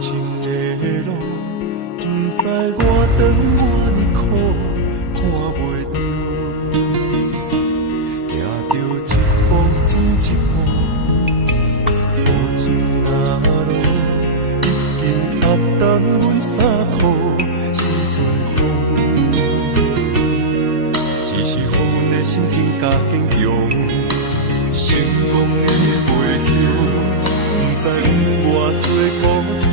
前的路，不知我长我呢苦，看袂着，行着一步算一步，雨水若落，已经压淡阮衫裤，时阵风，只是予阮的心更加坚强。成功的背后，不知有偌多苦楚。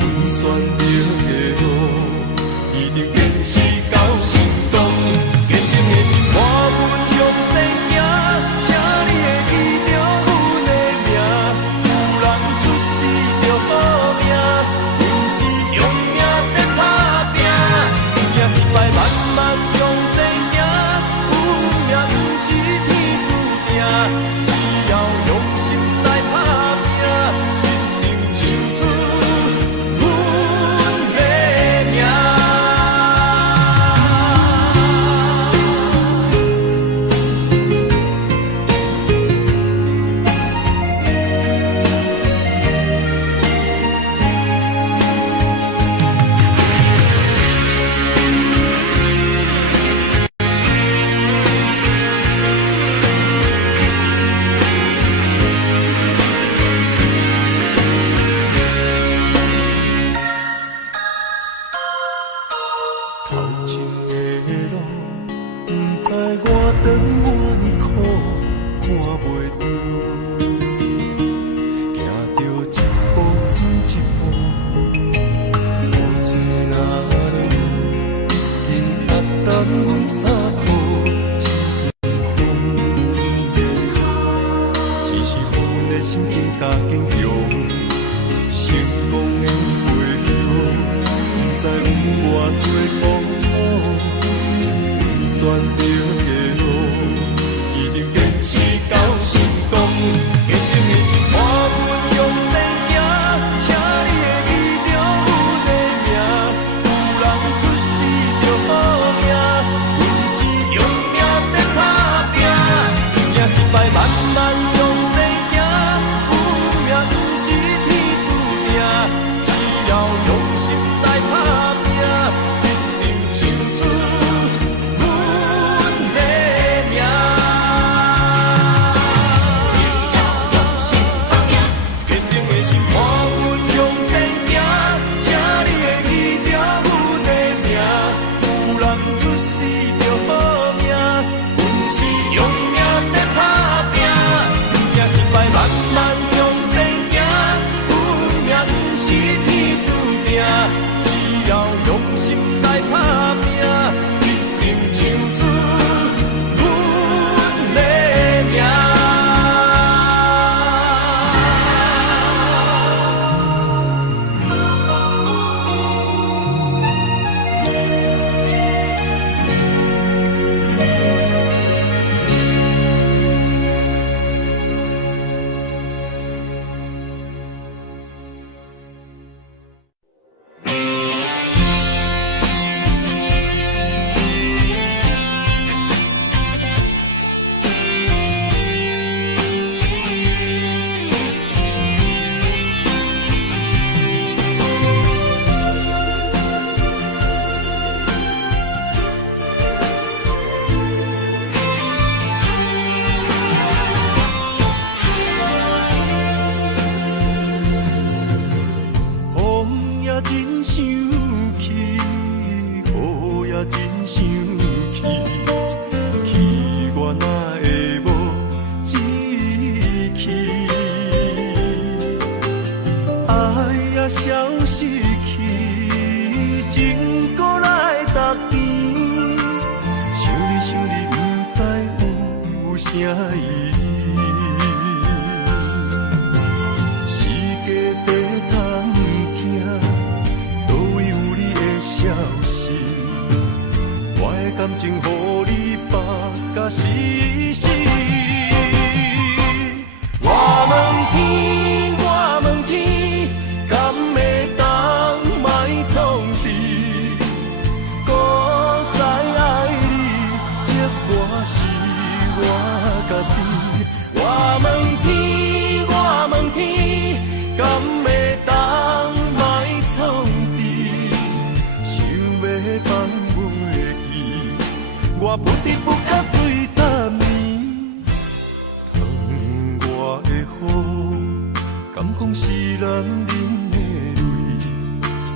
阮选择的路，一定坚持到成功。坚定的心，看阮向前行，请你会记着阮的名。有人出世着好命，阮是用命在打拼。惊失败，慢慢向前行，有命不是天。只要用心来打拼，一定唱出阮的名。头前的路，不知我长我呢苦，看袂着，行着一步算一步，雨水若落，已经压淡阮衫裤，一阵风，只是予阮的心更加坚强。成功的背后，不知有偌多苦。阮选择的路，一定坚持到成功。坚定的心，看阮向前行，请你会记着阮的名。有人出世着好命，阮是用命在打拼。惊失败，慢慢向前行，有命不是天注定。只要用心来打拼，一定唱出我问天，敢会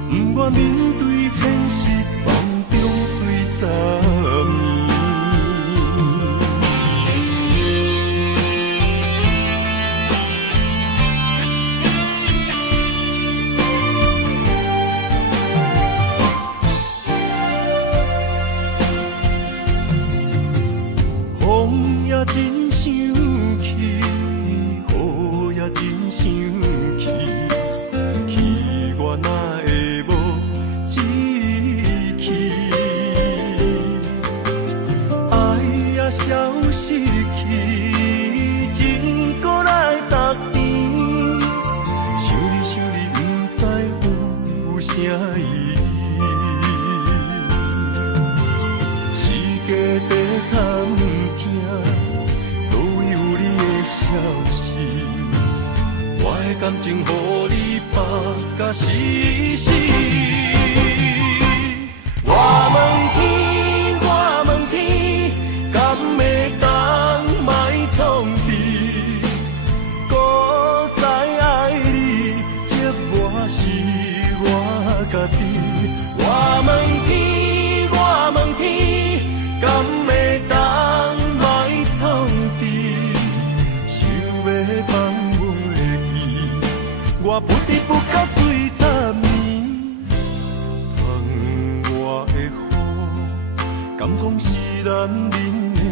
不愿面对现实，梦中醉10年。风也真生气，雨也真生气，气我哪会无志气？爱也消失去，情搁来逐甜，想你不知有啥意义，世界在探听，倒位有你的消息，我的感情予你绑甲死死。我问天，我问天，敢会当莫创治？搁再爱你，折磨是我家己。我问天，我问天，敢会当莫创治？想要放袂记，我不得不到醉10年。窗外的雨，敢讲是男人的泪？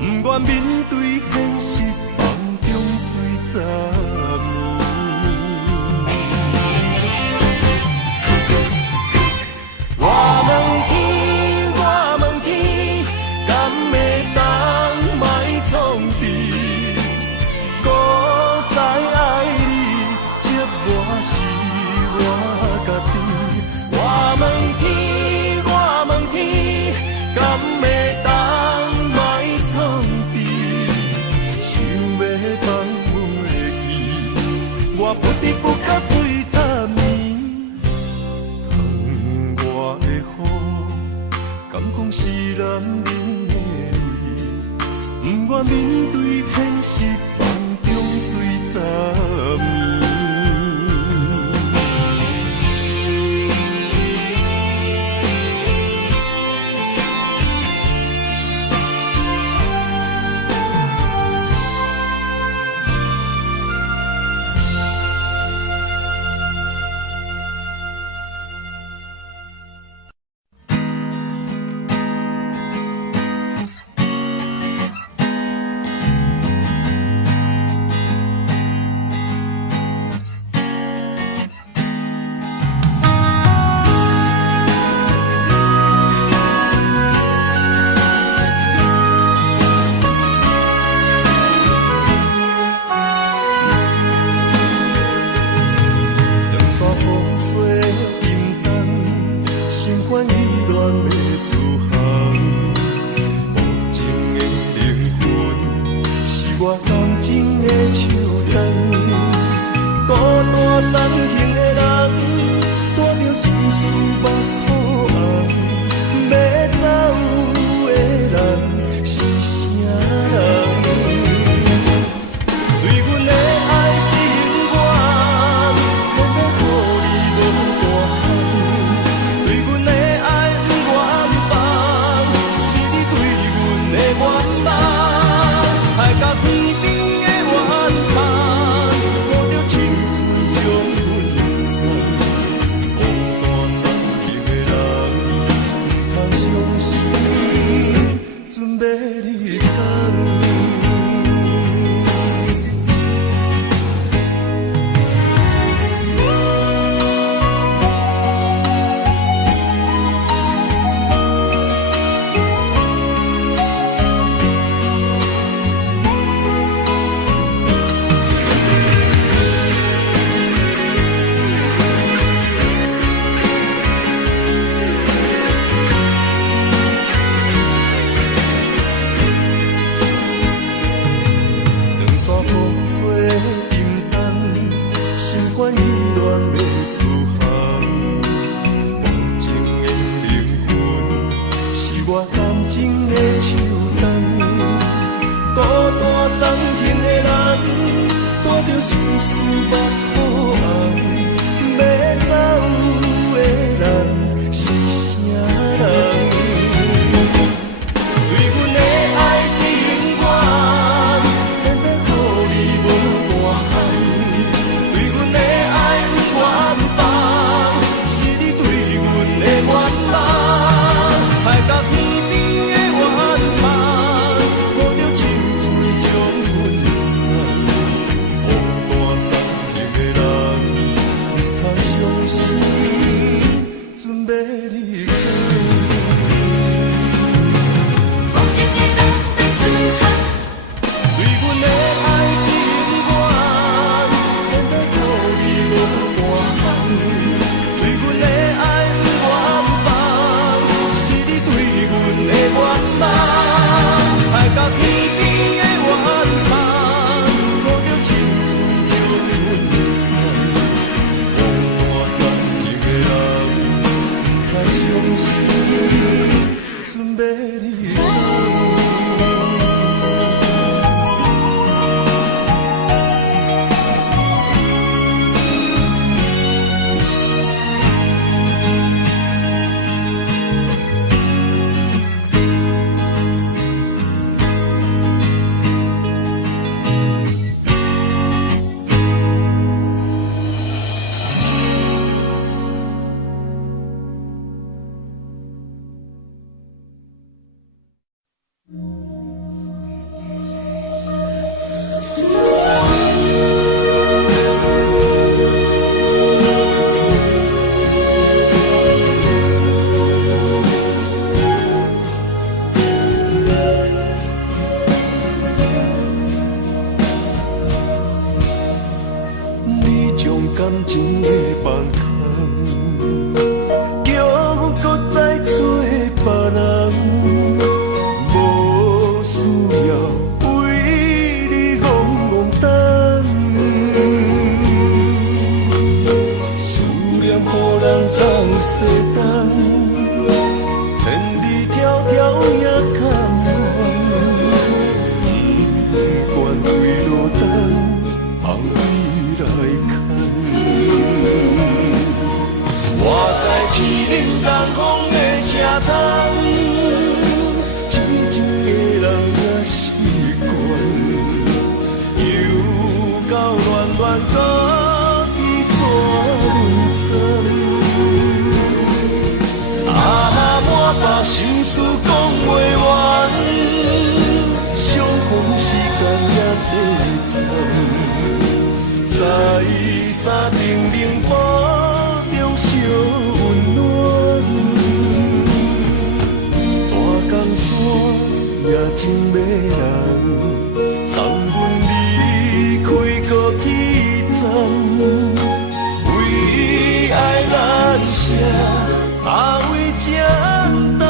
不愿面对现实，梦中醉10年。我问天，我问天，敢会当莫创治？搁再爱你，折磨是我家己。我问天，我问天，敢会当莫创治？想要放袂记，我不得不到醉10年。窗外的雨，敢讲是男人的泪？不愿面对现实，梦中醉10年。心事目眶红，要走。感情的放空，叫我搁再做别人，无需要为你戆戆等。思念予人总西东，千里迢迢也甘愿，不管几落冬，红梅来牵。我在市林东风的车窗，痴情的人也习惯，又到恋恋高低山轮转。啊，满腹心事讲袂完，相逢时间也短暂，在山顶冷雨中烧温暖。大江山也真迷人，送阮离开高铁站，为爱难舍。啊，为这等，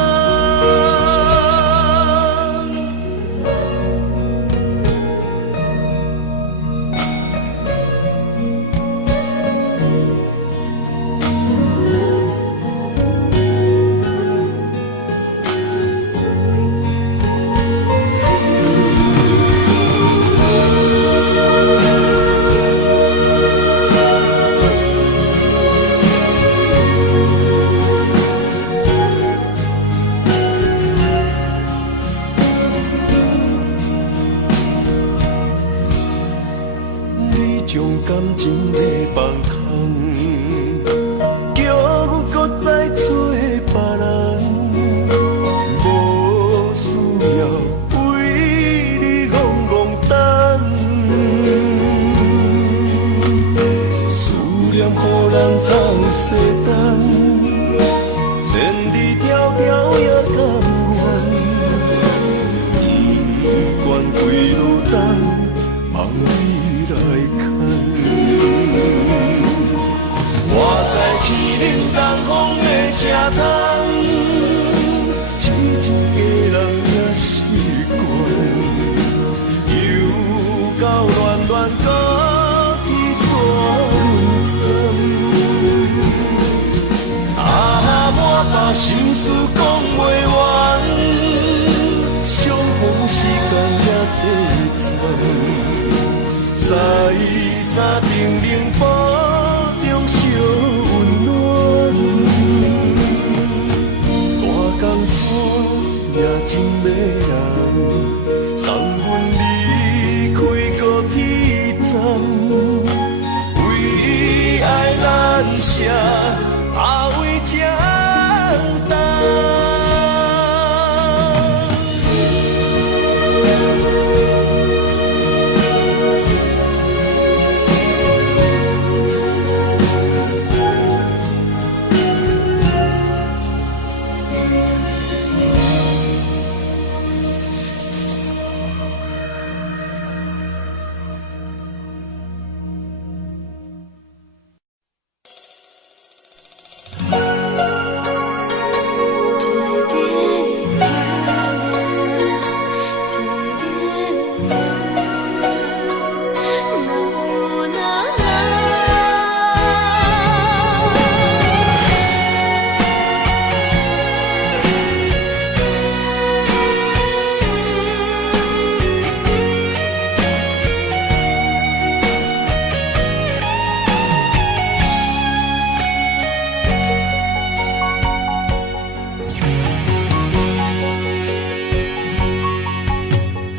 将感情的放空，叫我搁再做别人，无需要为你戆戆等。思念予人总西东，千里迢迢也甘愿，不管几落冬，梦里来牵。我在市林东风的车窗，痴情的人也习惯，又到恋恋高低山轮转。啊，满腹心事讲袂完，相逢时间也短暂。在山顶冷雨中烧温暖，大江山也真迷人，送阮离开高铁站，为爱难舍，啊，为这等。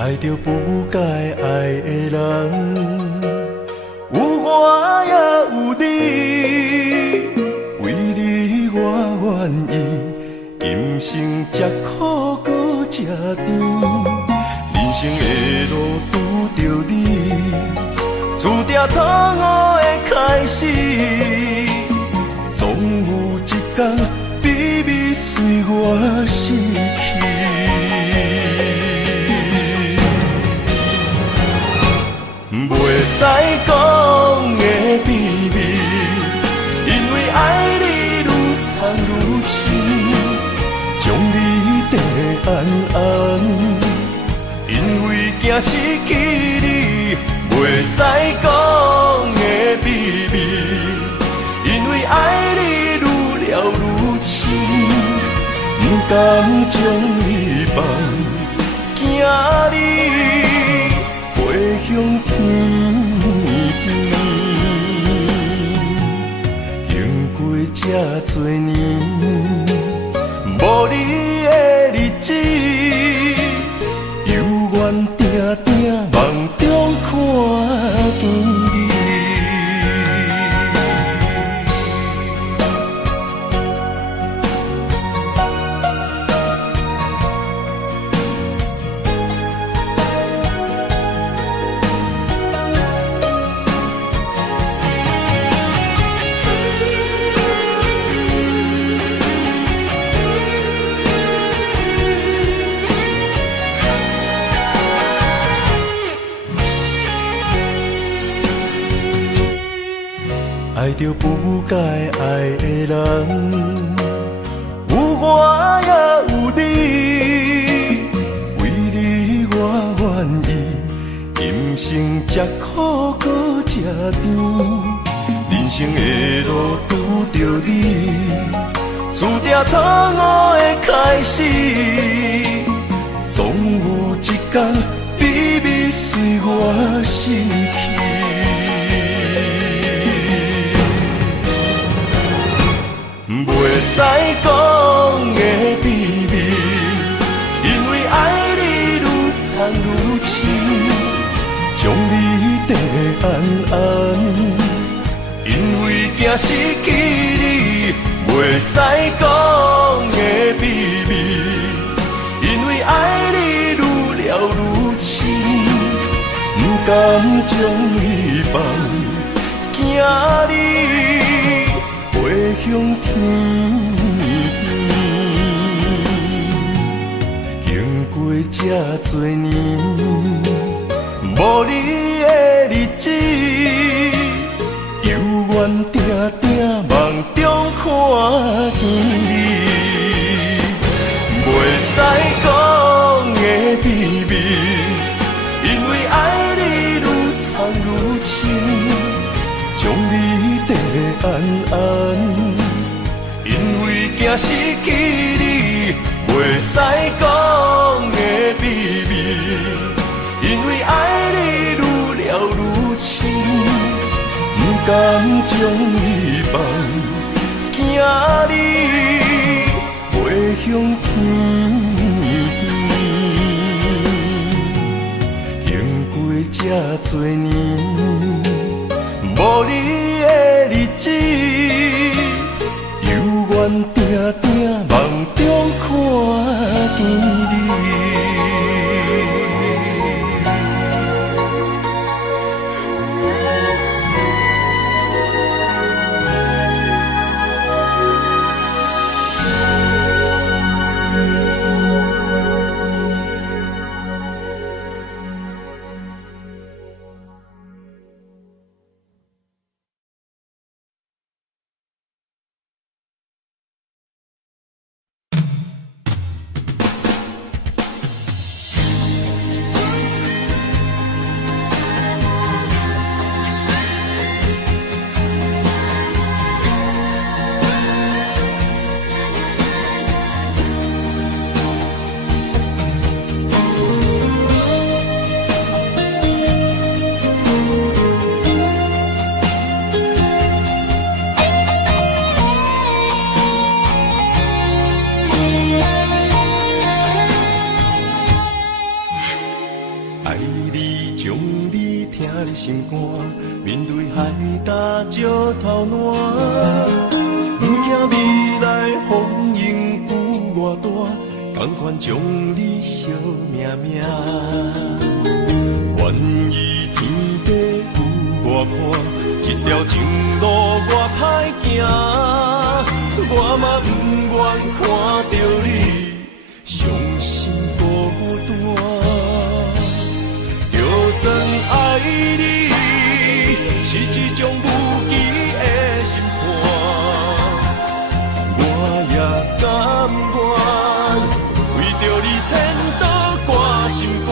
爱着不该爱的人，有我也有你，为你我愿意，今生吃苦搁吃甜，人生的路拄着你，注定错误的开始，总有一天秘密随我逝去。袂使讲的秘密，惊失去你，袂使讲的秘密，因为爱你愈了愈深，不甘将你放，惊你飞向天。经过这多年，无你的日子，犹原定定梦中看见你。爱着不该爱的人，有我也有你，为你我愿意，今生吃苦搁吃甜，人生的路拄着你，注定错误的开始，总有一天秘密随我失去。袂使讲的秘密，因为爱你愈藏愈深，将你缀安安，因为惊失去你。袂使讲的秘密，因为爱你愈了愈深，不甘将你放，惊你飞向天，经过这多年，无你的日子，犹原定定梦中看见你。袂使讲的秘密，因为爱你愈藏愈深，将你缀安安，因为惊失去你。袂使讲的秘密，因为爱你愈了愈深，不甘将你放，惊你飞向天。经过这多年，无你的日子，犹原定定梦中看见你。心肝，面对海大石头烂，不惊未来风雨有偌大，甘愿将你惜命命。愿意天地有我看，这条情路我歹行，我嘛不愿看到你伤心孤单。就算爱你是一种无期的心肝，我也甘愿为着你千刀挂心肝。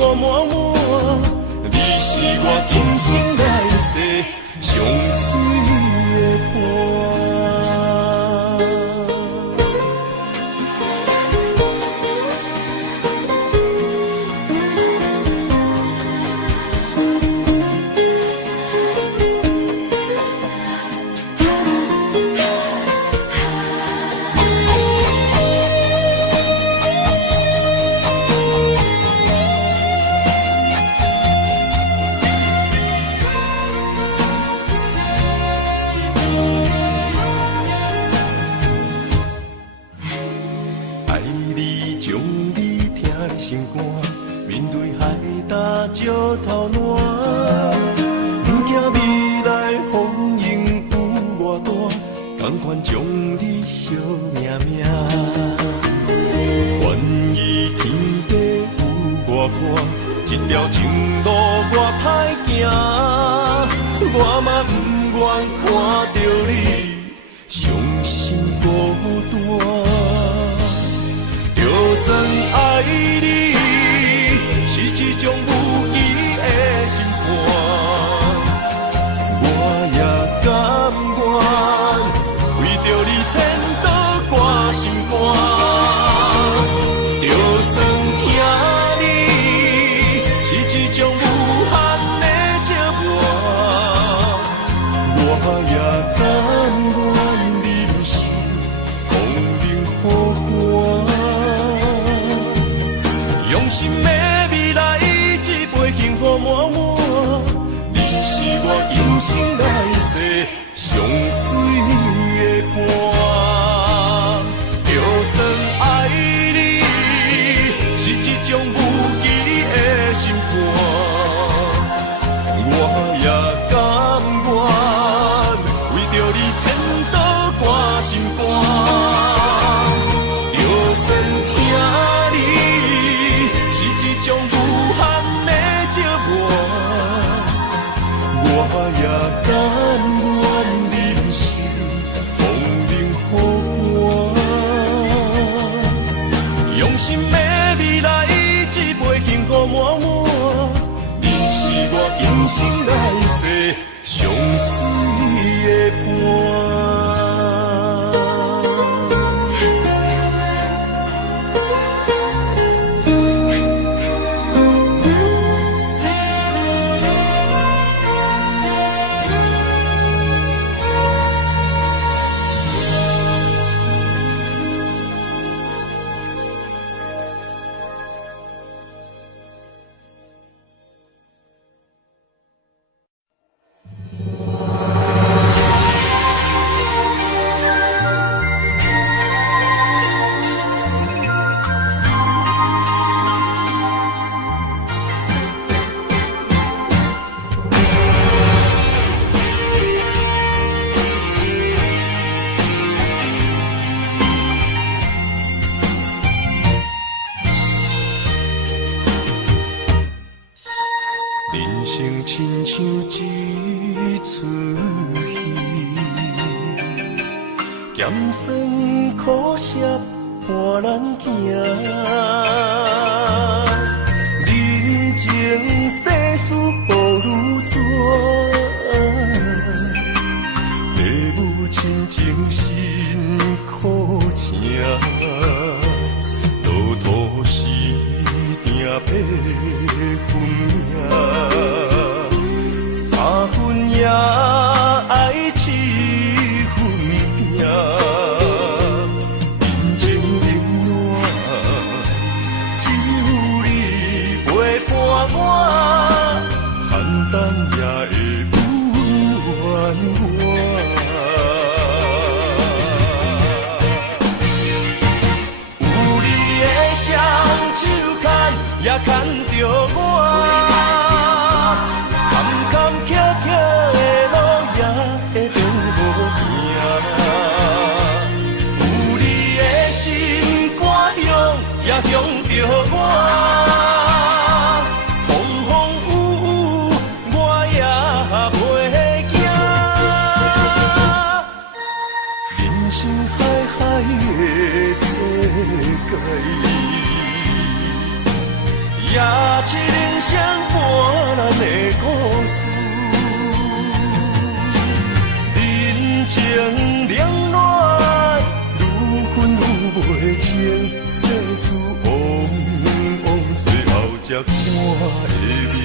福满满，你是我今生来世上水的伴。也请人声伴咱的故事。人情冷暖，愈分愈袂清，世事往往最后才看会明。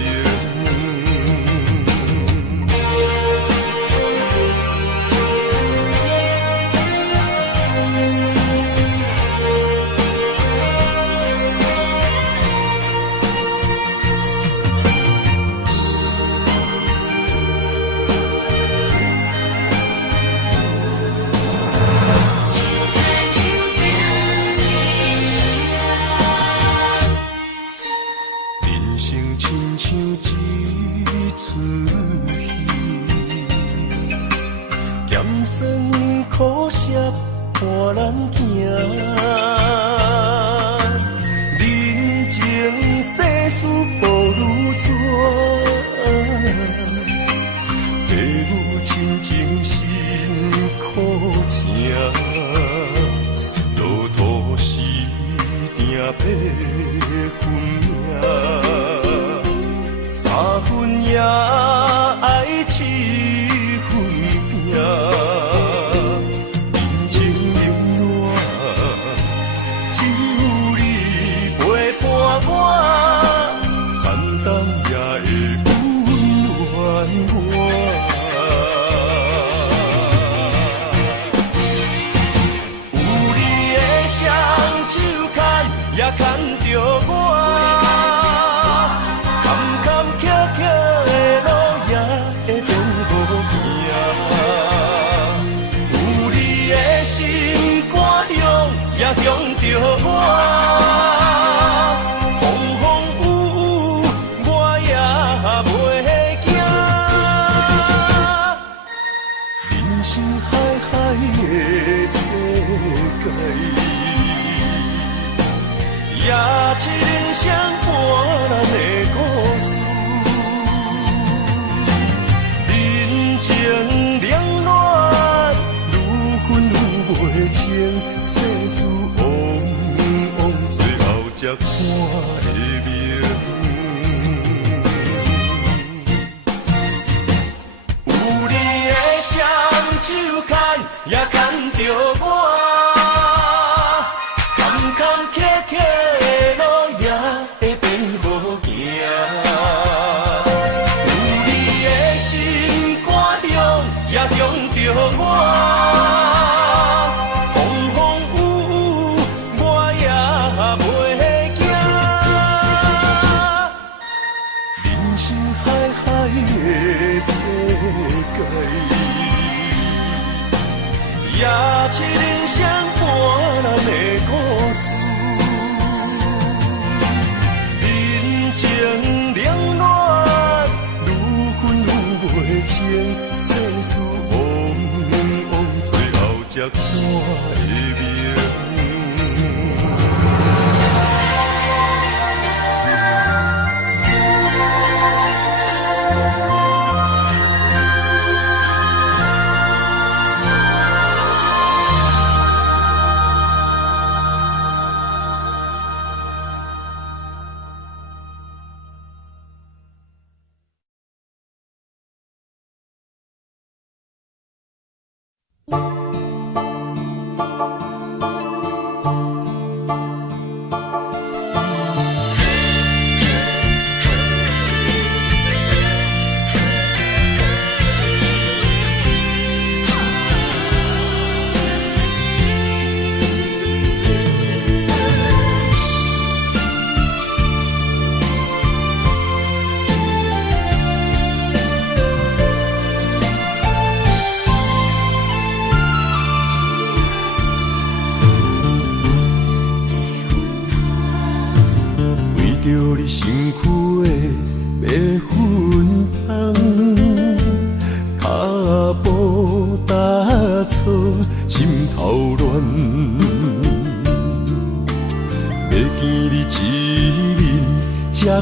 苦涩伴咱行，人情世事无如纸，父母亲情辛苦情，路途时定配分命，三分也爱七分拼。也七人声伴咱的故事，人情冷暖，愈分愈袂清，世事往往最后才看会明。有你的双手牵，也牵着我。也七人声伴咱的故事，人情冷暖，愈分愈袂清，世事往往最后才看会明。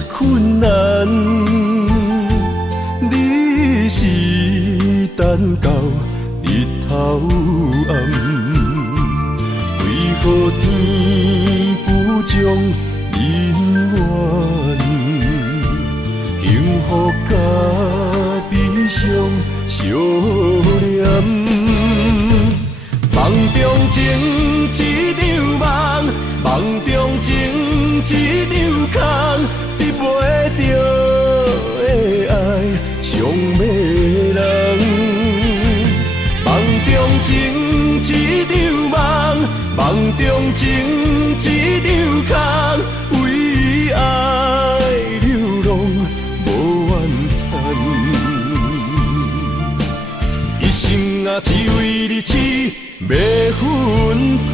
困难，你是等到日头暗，为何天不将人怨？相念。梦中情一场梦，梦中情一场空，得袂着的爱上迷人。梦中情一场梦，梦中情一场空，为爱流浪无怨叹。一生啊，只为你痴，袂分芳。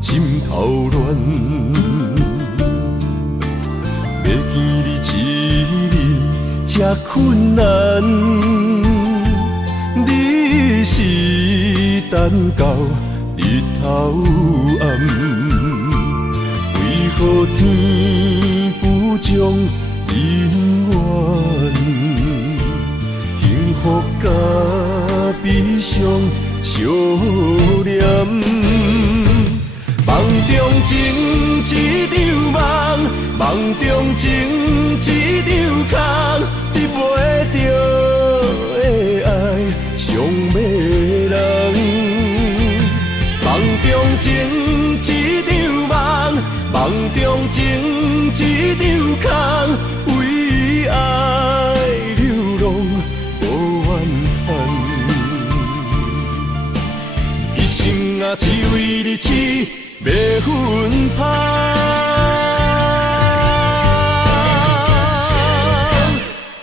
心头乱，要见你一面才困难。你是等到日头暗，为何天不将人怨？幸福甲悲伤相连。梦中情一场梦，梦中情一场空，得袂着的爱上迷人。梦中情一场梦，梦中情一场空，为爱流浪无怨叹。一生啊，只为你痴，袂分芳。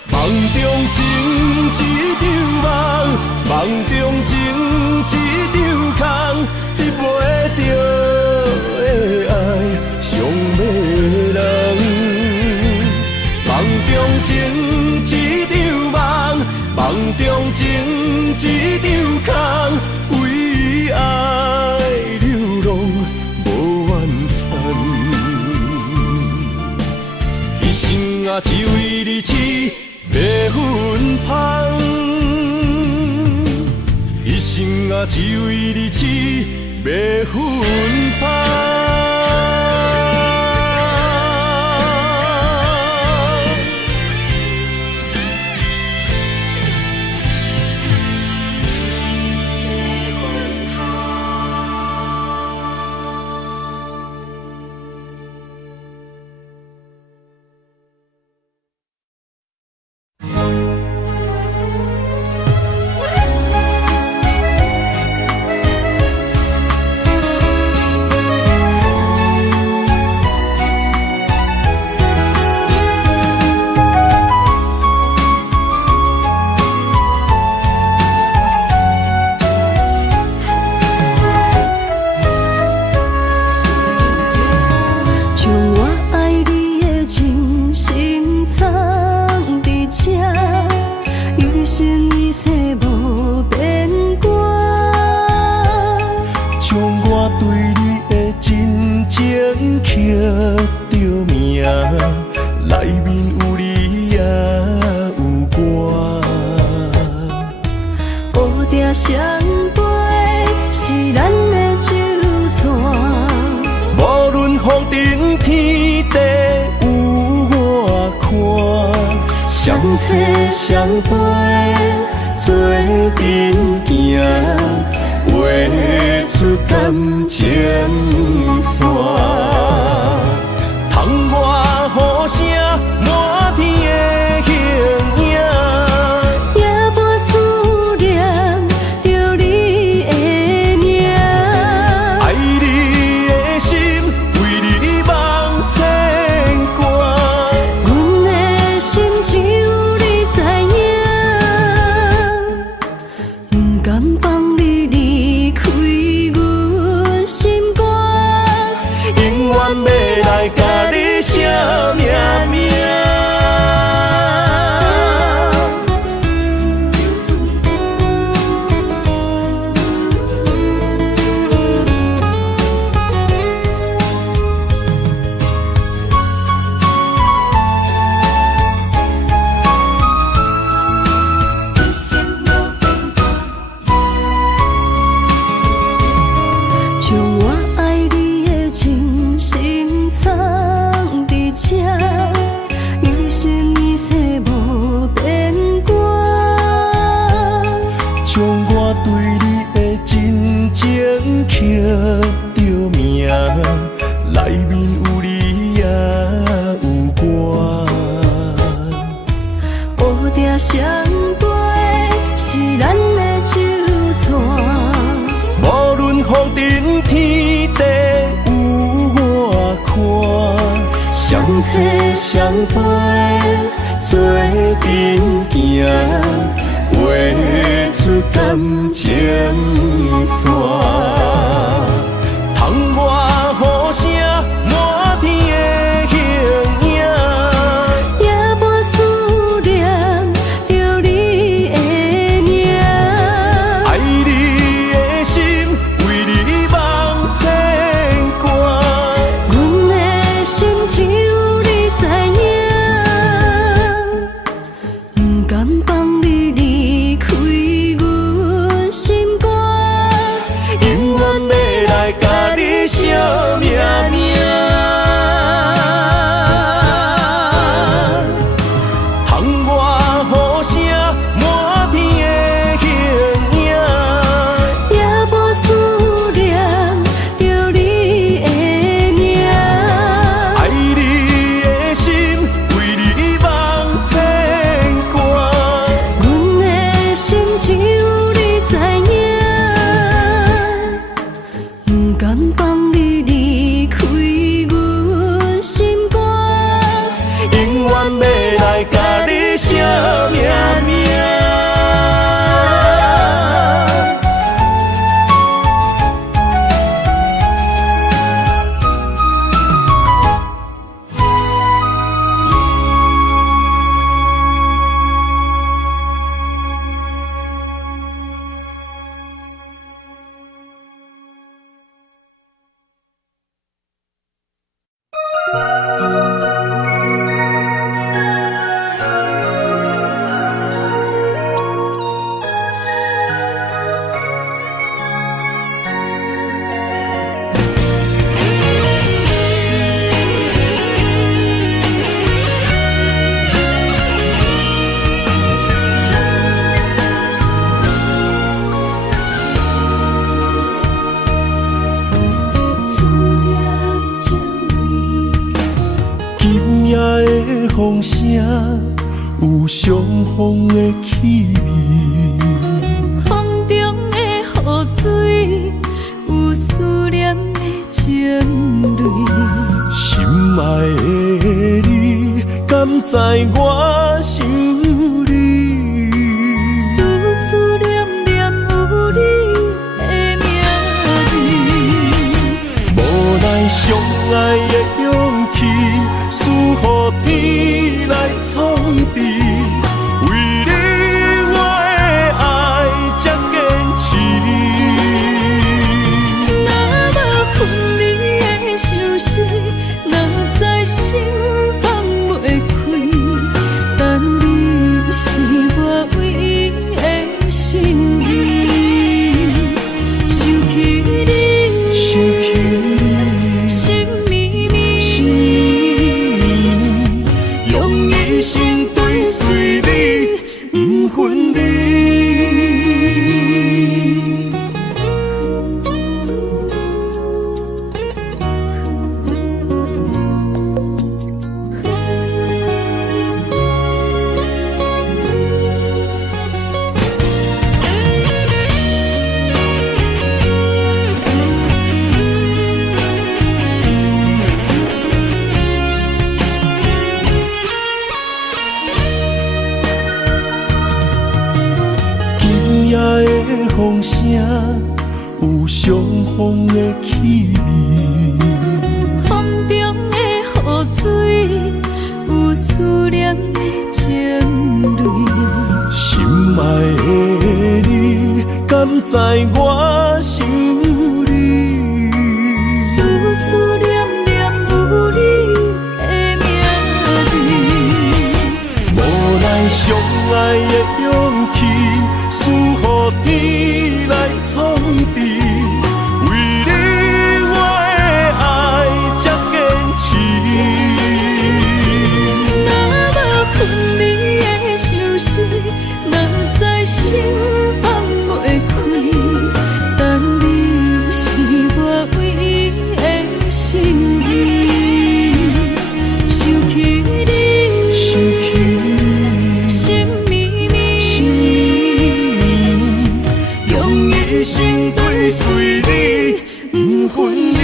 梦中情一场梦，梦中情一场空，得袂着的爱上迷人。梦中情一场梦，梦中情一场空，为爱流浪无怨叹。一生啊，只为你痴，袂分芳。一生啊，只为你痴，袂分芳。相陪做阵行，画出感情线。窗外雨声满天的形影，夜半思念着你的名。爱你的心为你梦牵挂，阮的心只有你知影。不甘放你离开阮心肝，永着名，内面有你也有我。乌蝶双飞是咱的酒泉，无论风尘天地有我看，相切相陪做阵行，画出感情线。窗外雨声满天的形影，夜半思念着你的名。爱你的心为你梦牵挂，阮的心只有你知影，不甘放你离开阮心肝，永远要来甲你惜命命。窗外雨声满天的形影，夜半思念着你的名。爱你的心为你梦牵挂，阮的心只有你知影，不甘放你离开阮心肝，永远要来甲你惜命命。今夜的风声有相逢的气味，风中的雨水有思念的情泪，心爱的你，敢知我想你？思念念有你的名字，无奈相爱的勇气，输予天来创治。为你我的爱才坚持。若无分离的相思，若在心放袂开，但你是我唯一的心意。想起你，心绵绵，用一生追随你，不分离。今夜的风声有相逢的气味，风中的雨水有思念的情泪，心爱的你，敢知我想你？思念念有你的名字，无奈相爱的勇气，输予天来创治。为你我的爱才坚持。若无分离的相思，若在心放袂开，但你分离。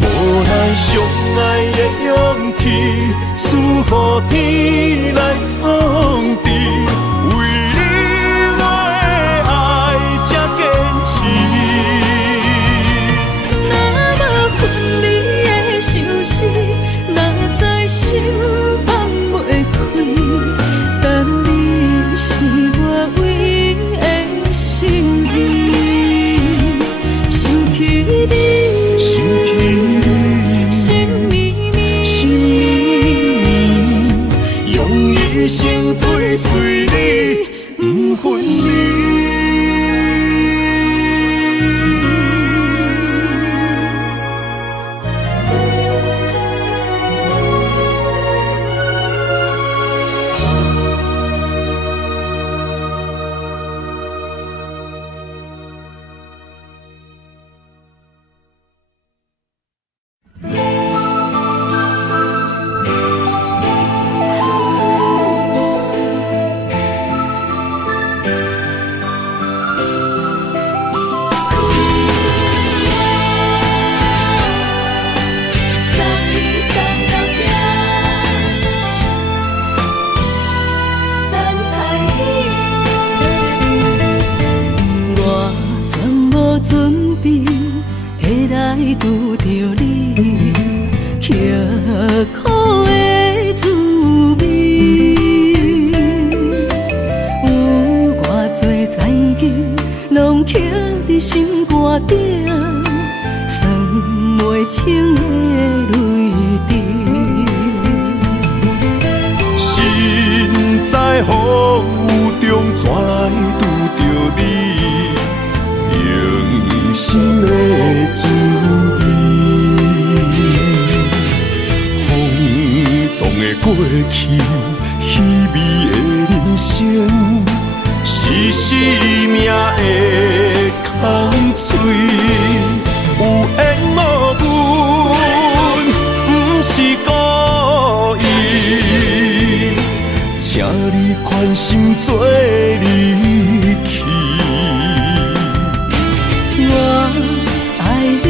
无咱相爱的勇气，赐予天来创治。为你我的爱才坚持。若无分离的相思，哪知心放袂开。但你是我唯一的心意，想起你，心绵绵，用一生追随你，不分离。拄着你，刻苦的滋味，有偌多灾境，拢刻伫心肝顶，算袂清的泪滴。心在风雨中，怎来拄着你？用心的滋味，风动的过去，稀微的人生，是生命的空嘴，有缘无分，不是故意，请你宽心做离去。我爱你，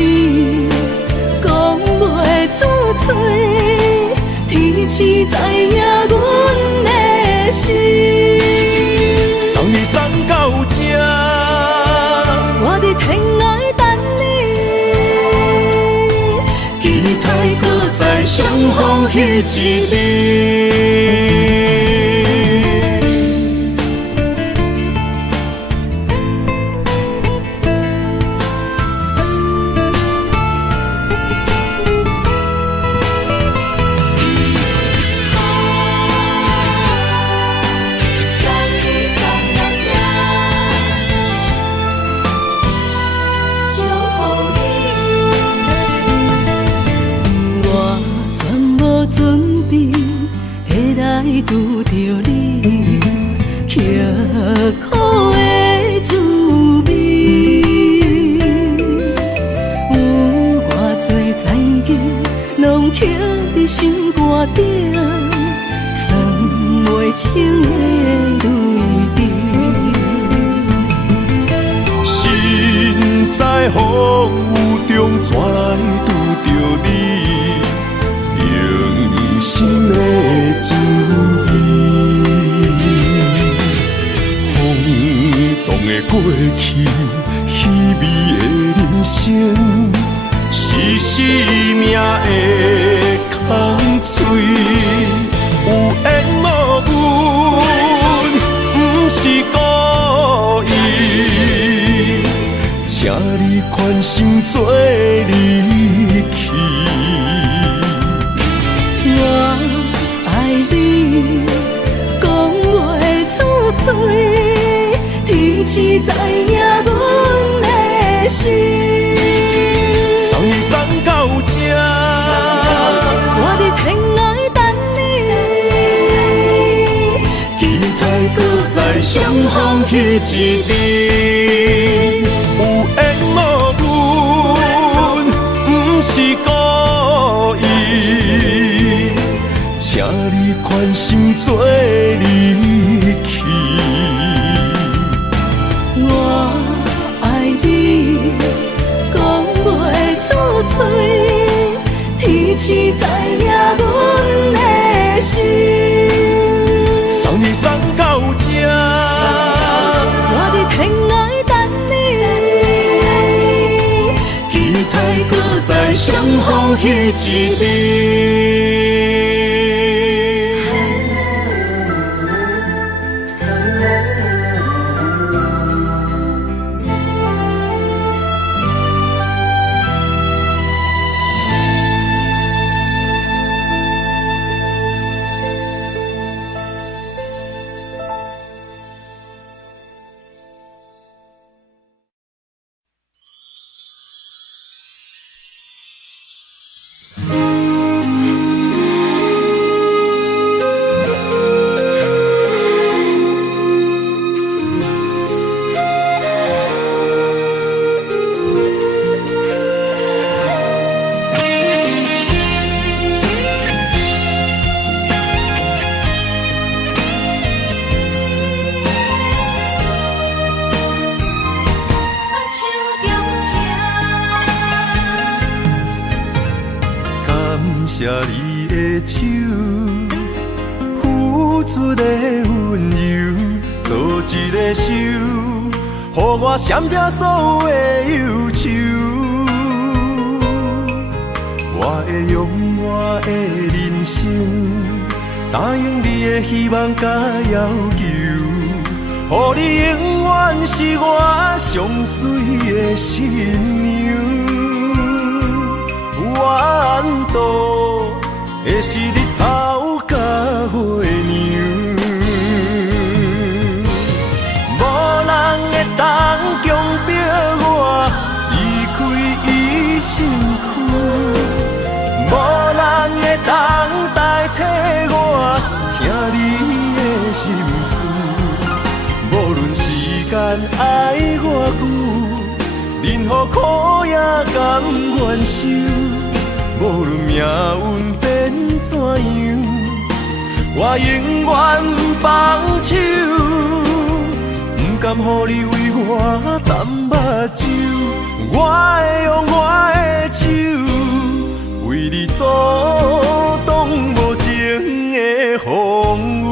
讲袂出嘴，天赐知影阮的心。送你送到这，我伫天涯等你，期待搁再相逢彼一日。拄着你，刻苦的滋味，有偌多灾境，拢刻伫心肝顶，算袂清的泪滴。心在风雨中，怎来拄着你？用心的滋味，风动的过去，稀微的人生，是生命的空嘴，有缘无分，不是故意，请你宽心做离去。我爱你，讲袂出嘴，天赐知影阮的心。送你送到这，我伫天涯等你，期待搁再相逢彼一日。有缘无分，不是故意，请你宽心做离去。风彼一阵。谢你的手，付出的温柔，做一个手，予我闪避所有的忧愁。我会用我的人生，答应你的希望甲要求，予你永远是我上水的新娘。缘途会是日头甲月亮，无人会当强迫我离开伊身躯，无人会当代替我听你的心事。无论时间爱我久，任何苦也甘愿受。无论命运变怎样，我永远放手，不甘予你为我淡目睭。我会用我的手，为你阻挡无情的风雨。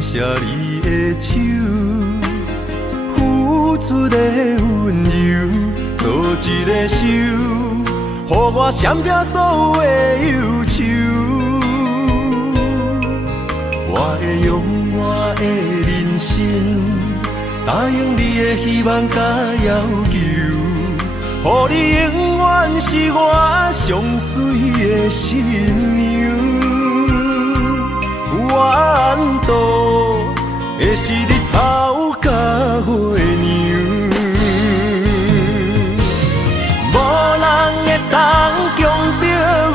谢你的手，付出的温柔，做一个手，予我闪避所有的忧愁。我会用我的人生，答应你的希望甲要求，予你永远是我上水的新娘。缘途会是日头甲月亮，无人会当强迫我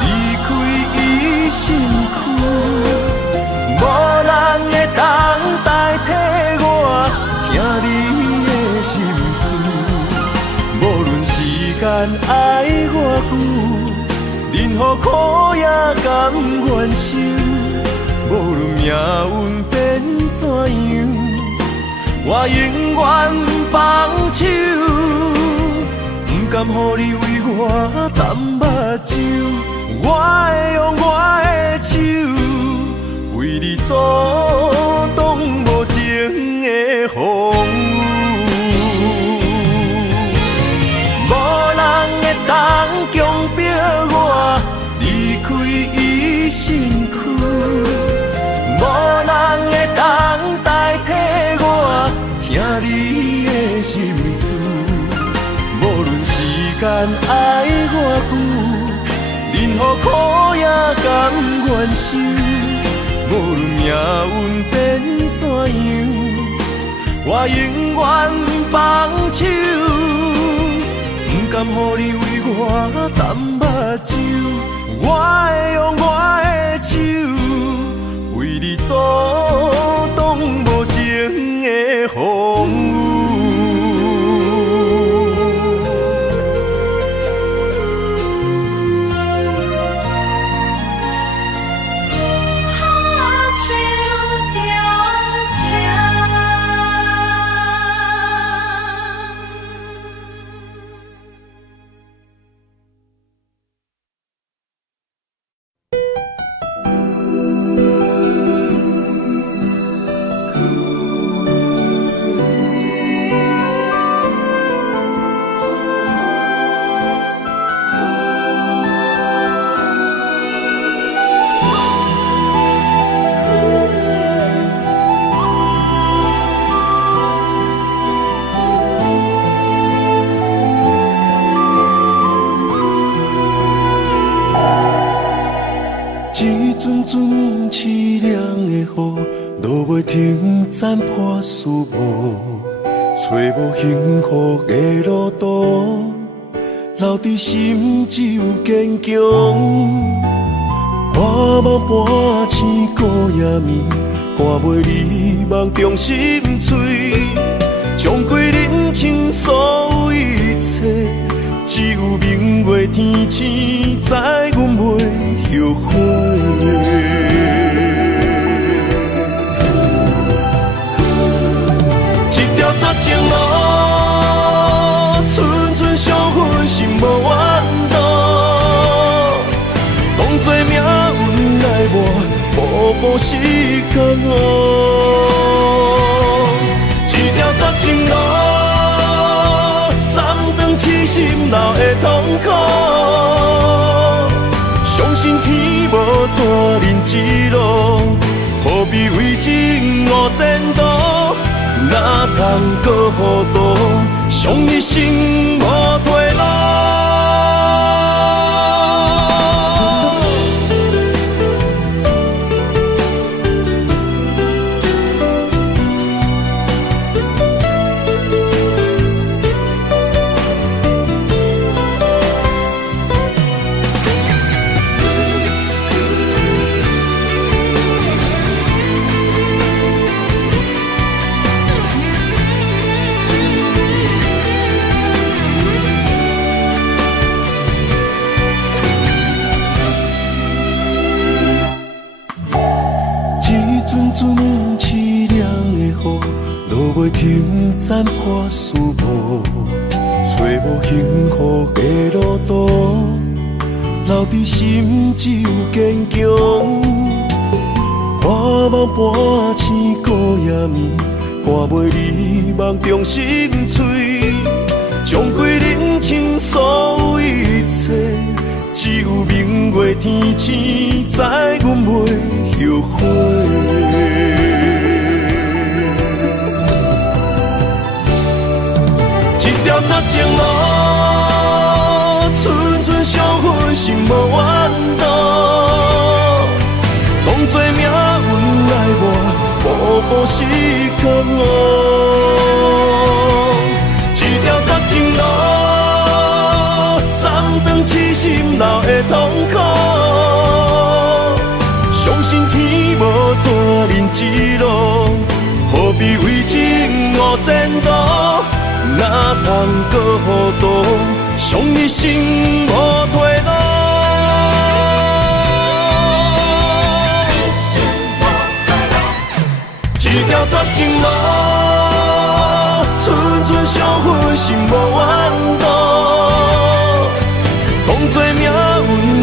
离开伊身躯，无人会当代替我听你的心事。无论时间爱我久，任何苦也甘愿受。无论命运变怎样，我永远放手，不甘予你为我淡目睭。我会用我的手，为你阻挡无情的风雨。无人会当强迫我离开伊身躯。无人会当代替我听你的心事。无论时间爱我久，任何苦也甘愿受。无论命运变怎样，我永远放手，不甘予你为我淡目睭。我会用我的手，为你阻挡无情的风雨。凄凉的雨，落袂停，斩破思无，找无幸福的路途，留伫心只有坚强。半梦半醒孤夜眠，赶袂离梦中心碎，将归人生所有一切，只有明月天星知阮袂后悔。一条绝情路，寸寸伤痕心无怨妒，当作命运来磨，步步是江湖。一条绝情路，斩断痴心闹的痛苦。相信天无绝人之路，何必为情误前途？哪通搁糊涂，伤一生无退路。凄凉的雨，落袂停，斩破思无，找无幸福的路途，留伫心只有坚强。半梦半醒孤夜眠，赶袂离梦中心碎，将归人生所有一切，只有明月天星知阮袂后悔。一条绝情路，寸寸伤痕心无怨妒，当作命运来磨，步步是江湖。一条绝情路，斩断痴心闹的痛苦。相信天无绝人之路，何必为情误前途？哪通搁糊涂，伤一生无退路。一条绝情路，寸寸伤痕心无怨妒，当作命运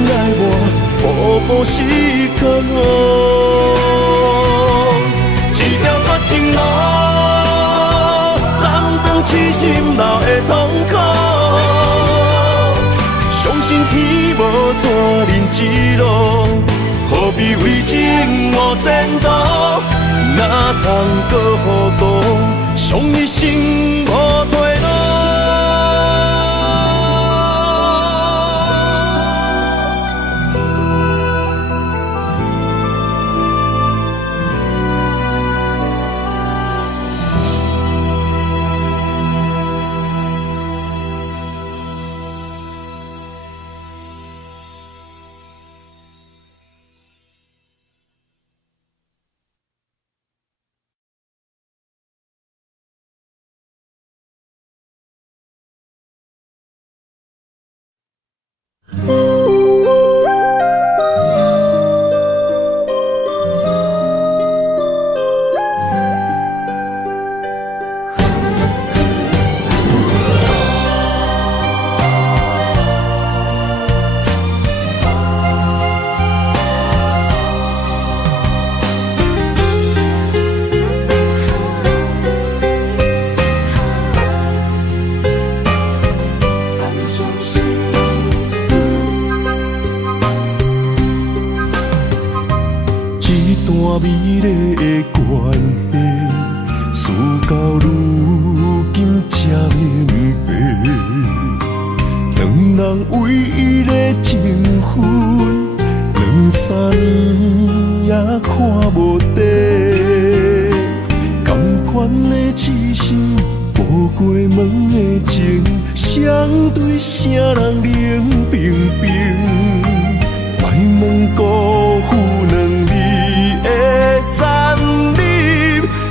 来磨，步步是江湖。一条绝情路，痴心闹的痛苦，相信天无绝人之路，何必为情误前途？哪通搁糊涂，伤一生无退路。美丽的关系，事到如今才明白，两人为伊的情分，2、3年也看看无底。同款的痴心，无过门的情，相对啥人冷冰冰？莫问辜负两字的残忍，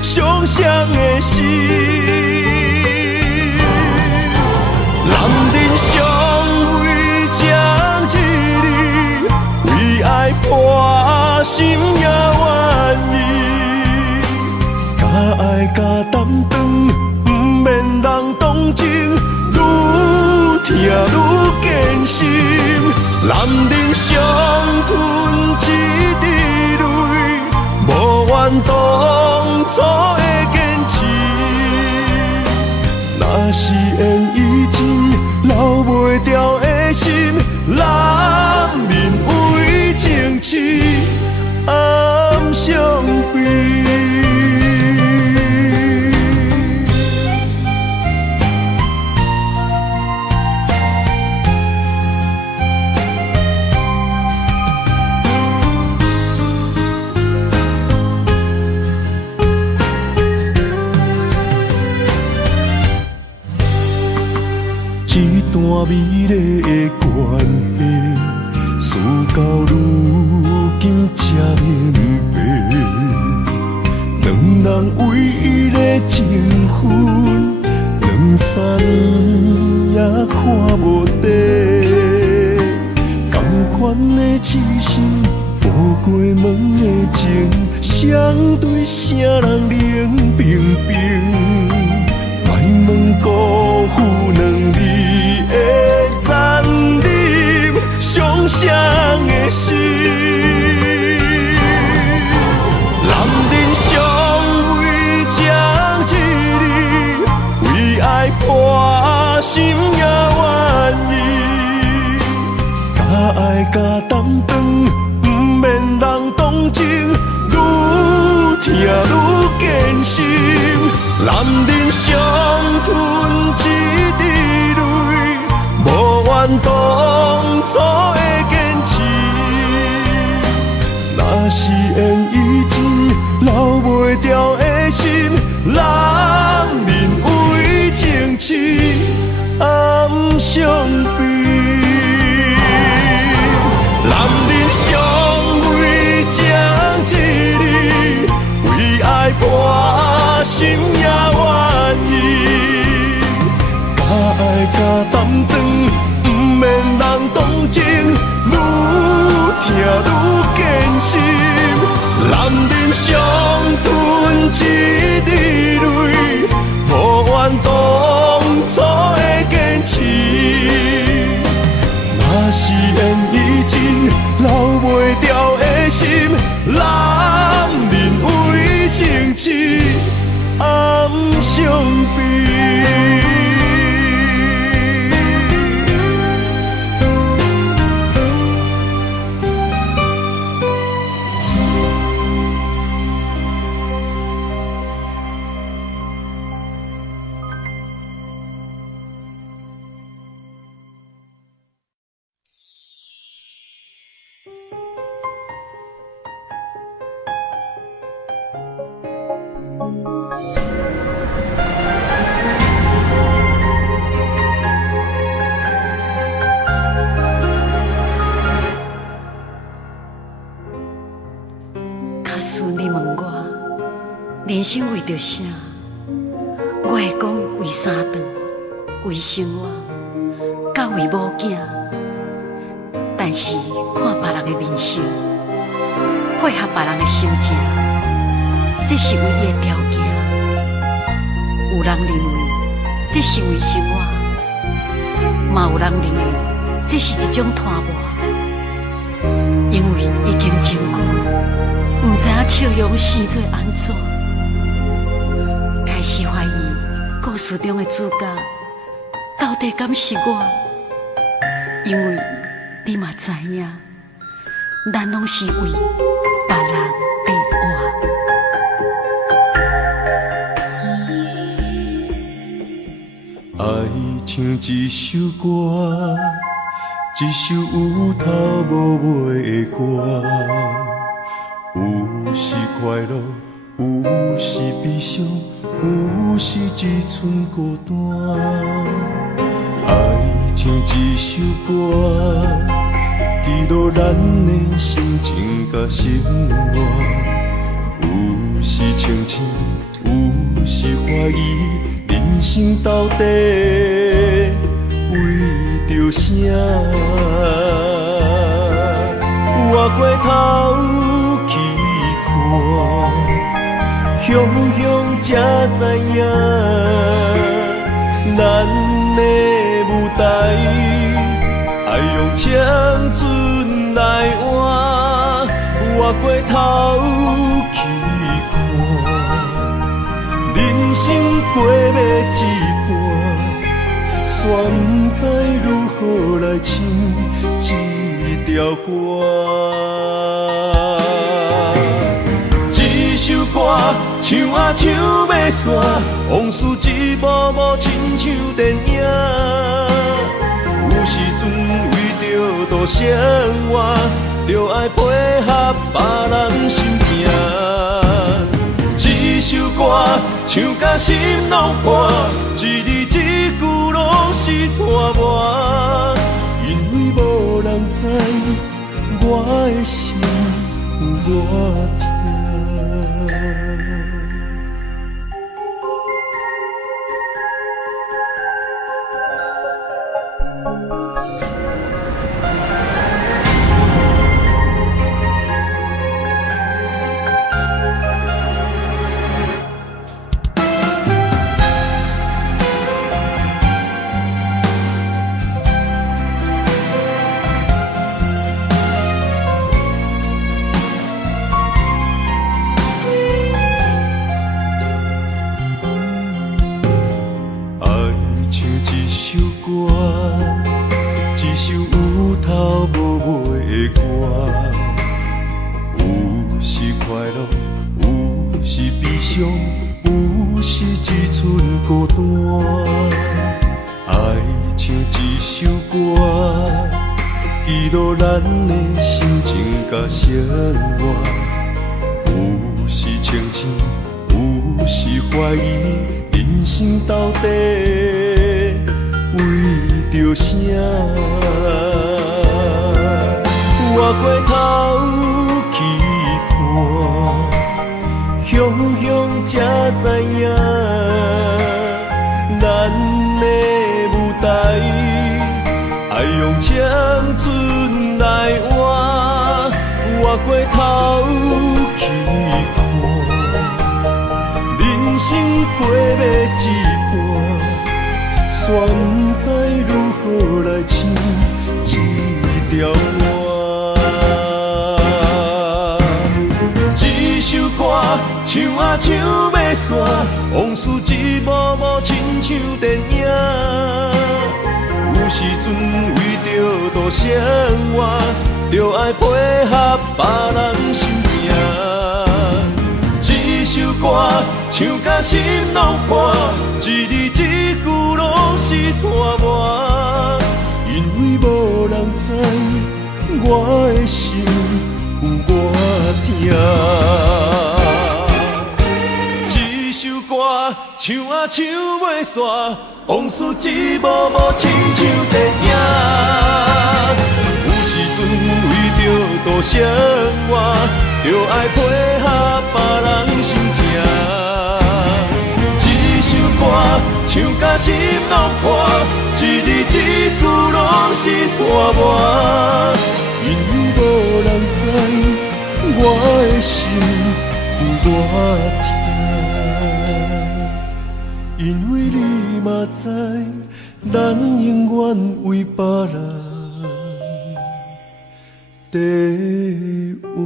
伤谁的心？男人尚为情一字，为爱破心也愿意，甲爱甲担当，不免人同情，愈疼愈艰辛。男人伤吞一滴泪，无怨当初的坚持。若是缘已尽，留袂住的心，男人为情痴，暗伤悲。一段美丽的关系，事到如今才明白，两人唯一的情分，两三年也看无底。同款的痴心，无过门的情，相对啥人冷冰冰？莫问辜负两字的残忍，伤谁的心？男人尚为情一字，为爱破心也愿意，甲爱甲担当，不免人同情，愈疼愈艰辛。男人伤吞一滴泪，无怨当初的坚持。若是缘已尽，留袂住的心，男人为情痴，暗伤悲。男人尚为情一字，为爱破心也愿意，甲爱甲担当，不免人同情，愈疼愈艰辛。男人伤吞一滴泪，无怨当初的坚持。若是缘已尽，留袂住的心，男人为情痴，暗伤悲。假使你问我人生为着啥，我会讲为三顿，为生活，甲为某囝。但是看别人的面相，配合别人的心情，这是唯一的条件。有人认为这是为生活，嘛有人认为这是一种拖磨，因为已经真久，不知影笑容生做安怎，开始怀疑故事中的主角到底敢是我，因为你嘛知影，咱拢是为别人在活。爱像一首歌，一首有头无尾的歌，有时快乐，有时悲伤，有时只剩孤单。爱像一首歌，记录咱的心情甲生活。有时清醒，有时怀疑，人生到底为着啥？我过头去看，乡乡才知影，咱的舞台爱用青春来换。我过头去看，人生过要一半，煞不知如何来唱这条歌。一首歌唱啊唱要散，往事一幕幕亲像电影。有时阵为着度生活，就爱配合别人心情。一首歌唱甲心拢破，一字一句拢是拖磨。因为无人知我的心有偌痛。一首有头无尾的歌，有时快乐，有时悲伤，有时只剩孤单。爱像一首歌，记录咱的心情甲生活。有时清醒，有时怀疑，人生到底为着啥？我过头去看，乡乡才知影，咱的舞台爱用青春来换。我过头去看，人生过要一半，煞不知如何来唱这条歌。一首歌唱啊唱要散，往事一幕幕亲像电影。有时阵为着度生活，就爱配合别人心情。一首歌唱甲心拢破，一字一句拢是拖磨。因为无人知我的心有偌痛。一首歌唱啊唱袂煞，往事一幕幕亲像电影。有时阵为着度生活，就爱配合别人心情。一首歌唱甲心拢破，一字一句拢是拖磨。因为无人知我的心有偌痛，因为你嘛知，咱永远为别人地活。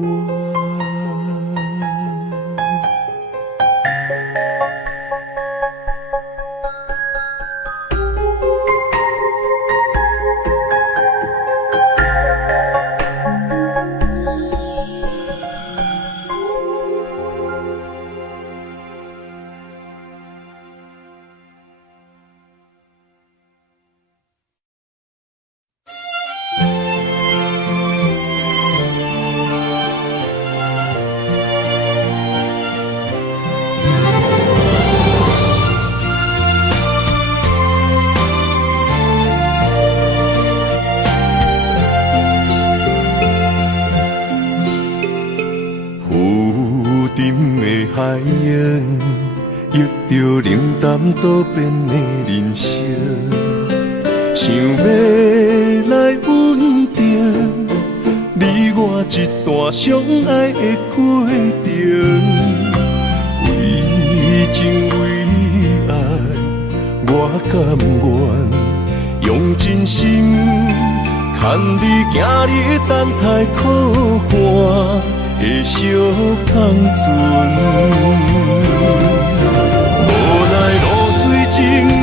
的海洋，遇着冷淡多变的人生，想要来稳定，你我一段相爱的过程。为情为爱，我甘愿用真心，牵你行你等待可汗的小香船。无奈露水情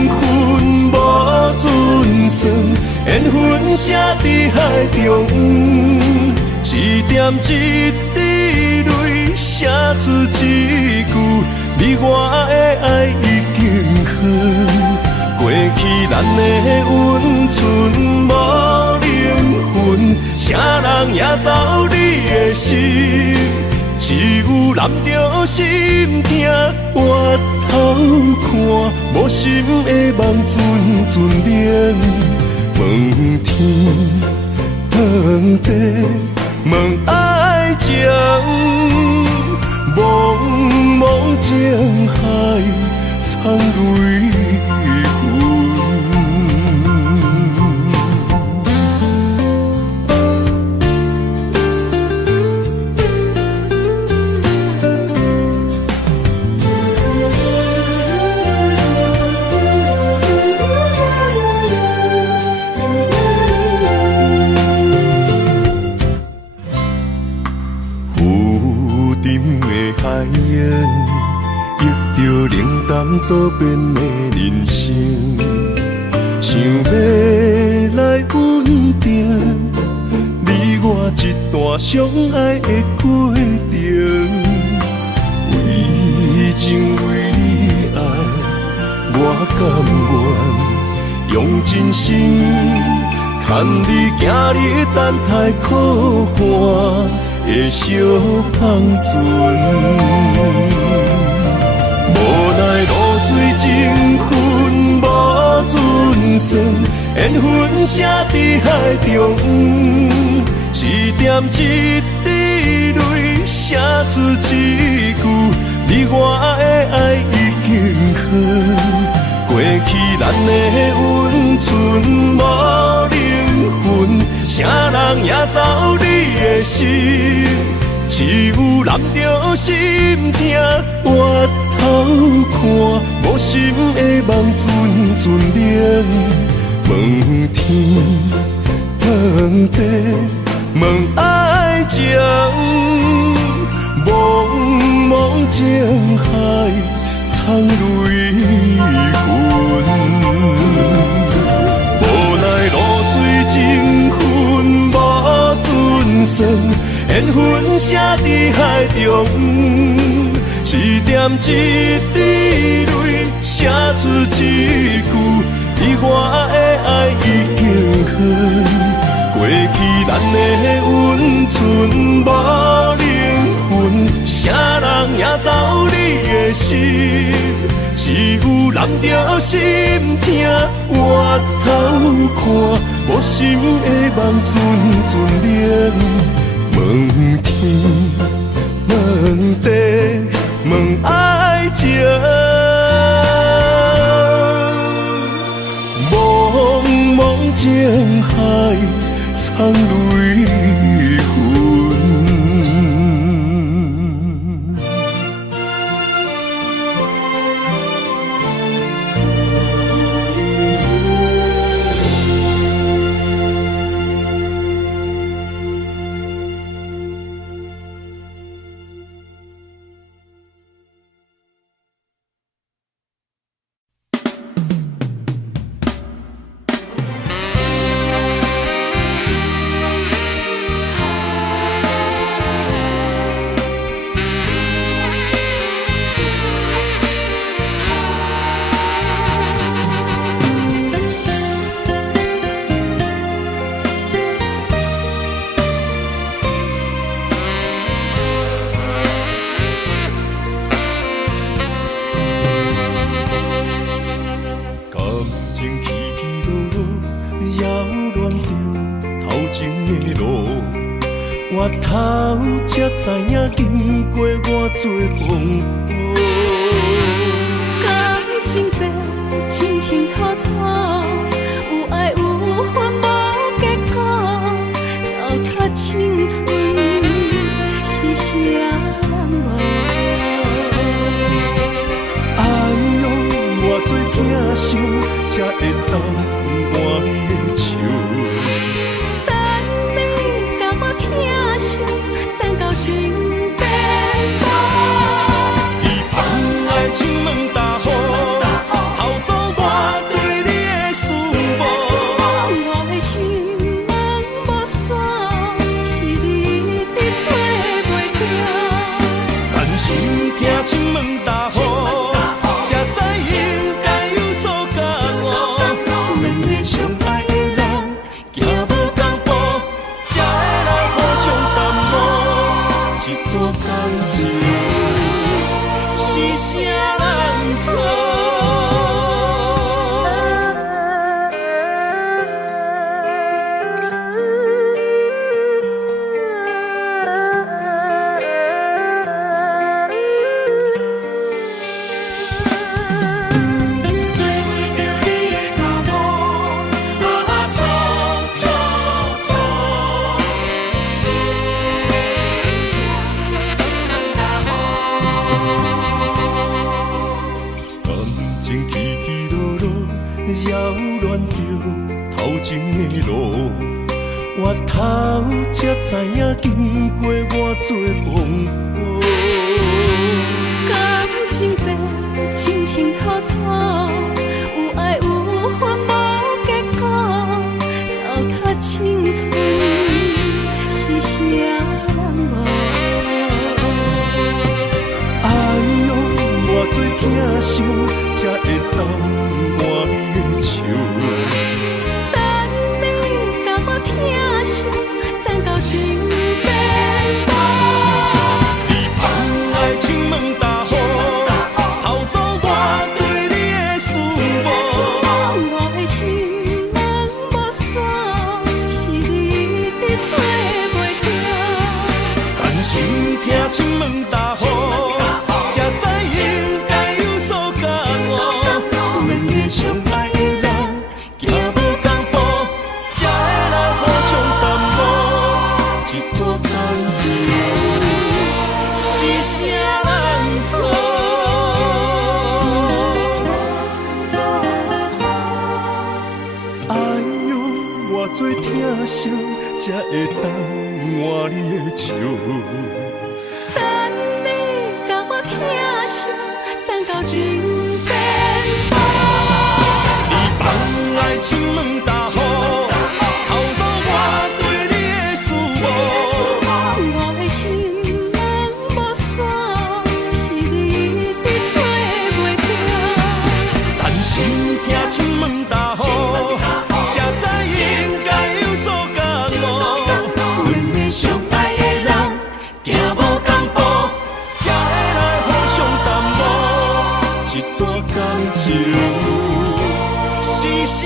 分无准算，缘分写伫海中，一点一滴泪写出一句。你我的爱已经好，过去咱的温存无灵魂，啥人也走你的心，只有揽着心痛回头看，无心的梦阵阵冷，问天问地问爱情。茫茫江海，苍泪痕。海洋，遇着冷淡多变的人生，想要来稳定，你我一段相爱的过程。为情为爱，我甘愿用真心，牵你行你等待可汗的小香船。无奈露水情分无准算，缘分写伫海中，一点一滴泪写出一句，你我的爱已经好，过去咱的温存无灵魂，啥人也走你的心，只有揽着心痛回头看，无心的梦阵阵冷，问天问地问爱情，茫茫江海苍泪痕。无奈露水情分无准算，缘分写伫海中，一点一滴泪写出一句，你我的爱已经好，过去咱的温存无灵魂，啥人也走你的心，只有揽着心痛回头看，无心的梦阵阵冷，问天问地问爱情，茫茫江海苍泪痕。头才知影，经过偌多风波。感情这清清楚楚，有爱有恨无结果，糟蹋青春是啥人无？哎呦，偌多疼伤，才会当换你的手。等你甲我疼惜，等到情变薄。伊放爱情问大雨，偷走我对你的思慕。我的心门无锁，是你伫找袂到。但是听情问大雨，才知应该有所感悟。两个相爱的人，行无共步，才会来互相淡薄。一段感情是啥人错？感情起起落落，扰乱着头前的路。我头才知影，经过偌多风波。感情这清清楚楚，有爱有恨无结果，糟蹋青春是啥人无？哎呦，偌多疼伤，才会当换你的手。等你甲我疼惜，等到情变薄。你放爱情问大雨，偷走我对你的思慕。我的心门无锁，是你伫找袂到。但是听情问大雨，才知应该有所感悟。两个相爱的人，行无共步，才会来互相淡薄。一段感情是啥人错？哎呦，偌多疼伤，才会当换你的手。等你甲我疼惜，等到情变薄。你放爱情问大雨，偷走我对你的思慕。我的心门无锁，是你伫找袂到。但是听情问大雨，才知应该有所感悟。两个相爱的人，行无共步，才会来互相淡薄。一段感情是啥